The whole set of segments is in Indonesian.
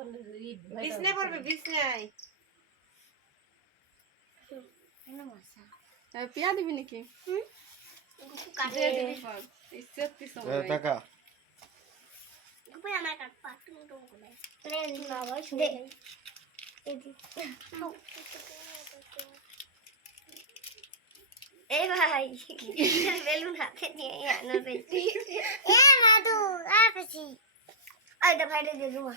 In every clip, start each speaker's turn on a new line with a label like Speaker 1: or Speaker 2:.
Speaker 1: Disney por mi Disney. पिया देवी ने की काटे देवी फॉर 37 समय
Speaker 2: टाका
Speaker 3: भैया मैं काट पाटू तो को मैं
Speaker 4: ले ली ना भाई छोड़ दे
Speaker 3: ए भाई बेलून हाथ में नहीं आना बेटी ए
Speaker 5: मादू आ बेटी
Speaker 3: आ दे भाई mm. दे mm. दूंगा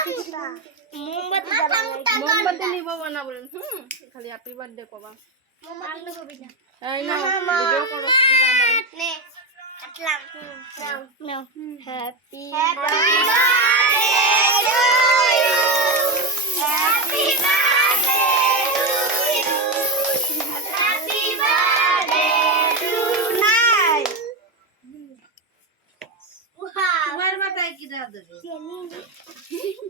Speaker 5: Mumbat
Speaker 3: Mumbat
Speaker 1: ini bawa mana belum? Hmm. Kali api ban deh bang.
Speaker 3: Mumbat itu bisa.
Speaker 1: Hai video kalau kita
Speaker 3: main. Nih. Atlang.
Speaker 6: No. Happy birthday.
Speaker 1: Yeah, me.